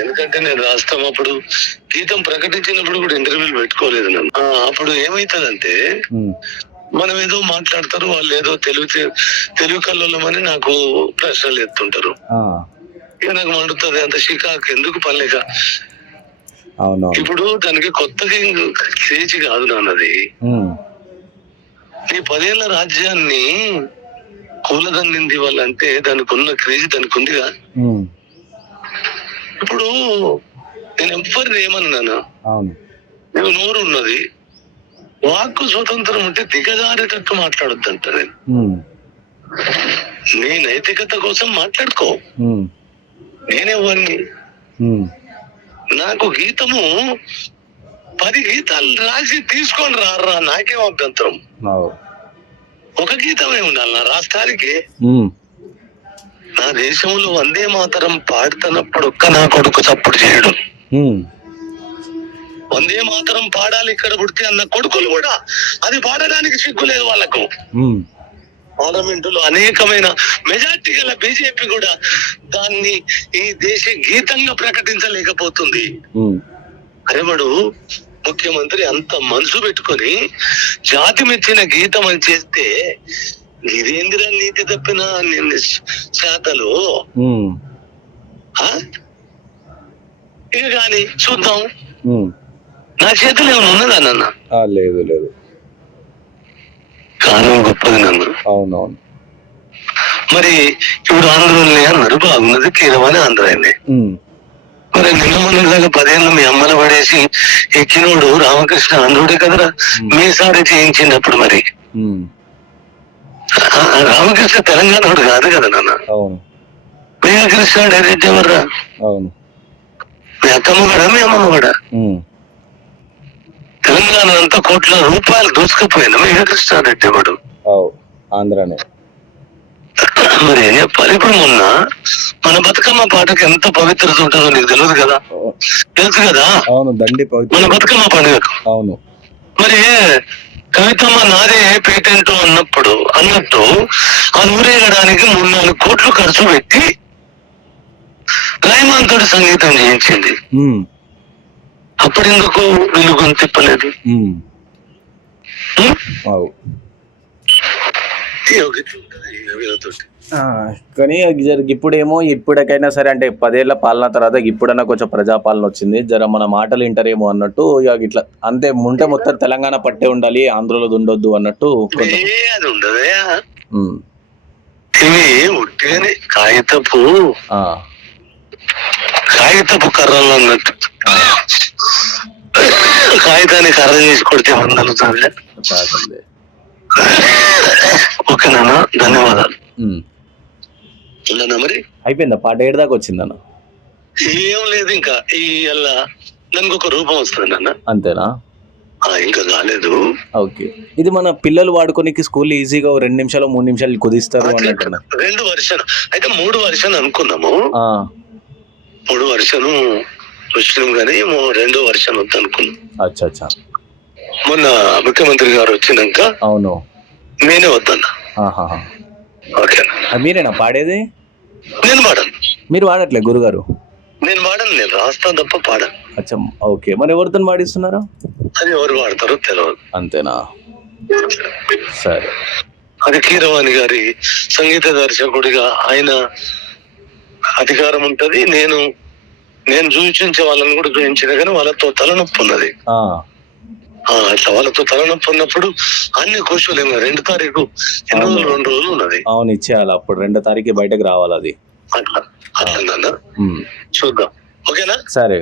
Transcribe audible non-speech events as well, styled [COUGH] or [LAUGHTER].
ఎందుకంటే నేను రాస్తాం అప్పుడు గీతం ప్రకటించినప్పుడు కూడా ఇంటర్వ్యూలు పెట్టుకోలేదు నన్ను. అప్పుడు ఏమైతుందంటే మనం ఏదో మాట్లాడతారు వాళ్ళు ఏదో తెలుగు తెలుగు కళ్ళమని నాకు ప్రశ్నలు ఎత్తుంటారు ఇక నాకు మండుతుంది అంత షికాకు ఎందుకు పనిలేక? ఇప్పుడు దానికి కొత్తగా చేచి కాదు నాన్నది. ఈ పదేళ్ళ రాజ్యాన్ని కూలదన్నింది వాళ్ళంటే దానికి ఉన్న క్రేజ్ దానికి ఉందిగా ఇప్పుడు నేను ఎవ్వరిని ఏమన్నాను? నువ్వు నోరు ఉన్నది. వాక్కు స్వతంత్రం ఉంటే దిగజారేటట్టు మాట్లాడొద్దంట నేను. నీ నైతికత కోసం మాట్లాడుకో. ఉమ్, నాకు గీతము పది గీతాలు రాసి తీసుకొని రారా నాకేం అభ్యంతరం. ఒక గీతమే ఉండాలి నా రాష్ట్రానికి. నా దేశంలో వందే మాతరం పాడుతున్నప్పుడు ఒక్క నా కొడుకు చప్పుడు చేయడు. వందే మాతరం పాడాలి ఇక్కడ పుడితే అన్న కొడుకులు కూడా అది పాడడానికి సిగ్గులేదు వాళ్ళకు. ఉమ్, పార్లమెంట్లో అనేకమైన మెజార్టీ గల బీజేపీ కూడా దాన్ని ఈ దేశ గీతంగా ప్రకటించలేకపోతుంది. ఉమ్, అరే వాడు ముఖ్యమంత్రి అంత మనసు పెట్టుకొని జాతి మెచ్చిన గీతం అని చేస్తే ఇదేందిరా నీతి తప్పిన నిన్ను శాతలు? ఇక కానీ చూద్దాం. నా చేతిలో ఏమైనా ఉన్నదా నాన్న? లేదు లేదు. కాలం గొప్పది నాన్న. అవునవును. మరి ఇప్పుడు ఆంధ్రలోనే అన్నారు బాగున్నది ఆంధ్ర అయింది మరి నిన్న మొన్నలాగా పదేళ్ళు మీ అమ్మలు పడేసి ఎక్కినోడు రామకృష్ణ ఆంధ్రుడే కదరా? మీసారి చేయించినప్పుడు మరి. రామకృష్ణ తెలంగాణోడు కాదు కదా నాన్న. అవును. మేఘకృష్ణ డైరెక్ట్ ఎవర్రా? అవును. మీ అత్తమ్మ కూడా మీ అమ్మమ్మ కూడా తెలంగాణ అంతా కోట్ల రూపాయలు దూసుకుపోయిన మేఘకృష్ణ రెడ్డి ఎవడు ఆంధ్రానే. మరి ఏం చెప్పాలి? ఇప్పుడు మొన్న మన బతుకమ్మ పాటకి ఎంత పవిత్రత ఉంటుందో నీకు తెలియదు కదా? తెలుసు కదా? అవును దండి మన బతుకమ్మ పండుగకు. అవును. మరి కవితమ్మ నాదే పేటెంట్ అన్నప్పుడు అన్నట్టు ఆ ఊరేగడానికి మూడు నాలుగు కోట్లు ఖర్చు పెట్టి రాయమాంతుడి సంగీతం చేయించింది. అప్పుడెందుకు వీళ్ళు గొంతిప్పలేదు ఉమ్, హ్మ్? అవు ఈ ఒకటి ఉంటుంది, ఈ వీళ్ళతోటి. ఆ, [LAUGHS] కానీ ఇప్పుడేమో ఇప్పటికైనా సరే అంటే పదేళ్ళ పాలన తర్వాత ఇప్పుడన్నా కొంచెం ప్రజాపాలన వచ్చింది. జర మన మాటలు వింటారేమో అన్నట్టు ఇక ఇట్లా అంతే ఉంటే మొత్తం తెలంగాణ పట్టే ఉండాలి ఆంధ్రలో ఉండొద్దు అన్నట్టు కాగితపు కాగితపు కర్రలు అన్నట్టు. కాగితాన్ని కర్ర చేసి కొడితే. ఓకేనా ధన్యవాదాలు. మరి? అయిపోయిందా? పాట ఏడు దాకా వచ్చిందన్న ఏం లేదు ఇంకా. ఈ అలా నన్ను ఒక రూపం వస్తుంది అన్న అంతేనా? ఆ, ఇంకా కాలేదు ఓకే. ఇది మన పిల్లలు వాడుకోనికి స్కూల్ ఈజీగా రెండు నిమిషాలు మూడు నిమిషాలు కుదిస్తారు అన్నట్టు రెండు వర్షన్ అయితే మూడు వర్షన్ అనుకున్నాము. మూడు వర్షన్ వచ్చినాం కానీ రెండో వర్షన్ వద్దు అనుకున్నాం అచ్చా అచ్చా. మొన్న ముఖ్యమంత్రి గారు వచ్చినాక అవును. నేనే వద్దన్నా. మీరేనా? పాడేది? నేను పాడను. మీరు వాడట్లే గురుగారు. నేను పాడను నేను రాస్తా తప్ప పాడను. అచ్చా ఓకే. మరి ఎవరితో పాడిస్తున్నారు? అది ఎవరు వాడతారో తెలియదు అంతేనా? సరే. అది కీరవాణి గారి సంగీత దర్శకుడిగా ఆయన అధికారం ఉంటది. నేను నేను చూపించే వాళ్ళని కూడా చూపించిన కానీ వాళ్ళతో తలనొప్పి ఉన్నది. ఆ, అట్లా వాళ్ళతో తలనొప్పి ఉన్నప్పుడు అన్ని కూర్చోలేము రెండు తారీఖు ఎన్ని రోజులు రెండు రోజులు ఉన్నది. అవును ఇచ్చేయాలి. అప్పుడు రెండో తారీఖు బయటకు రావాలి అది. అట్లా అట్లా చూద్దాం. ఓకేనా? సరే.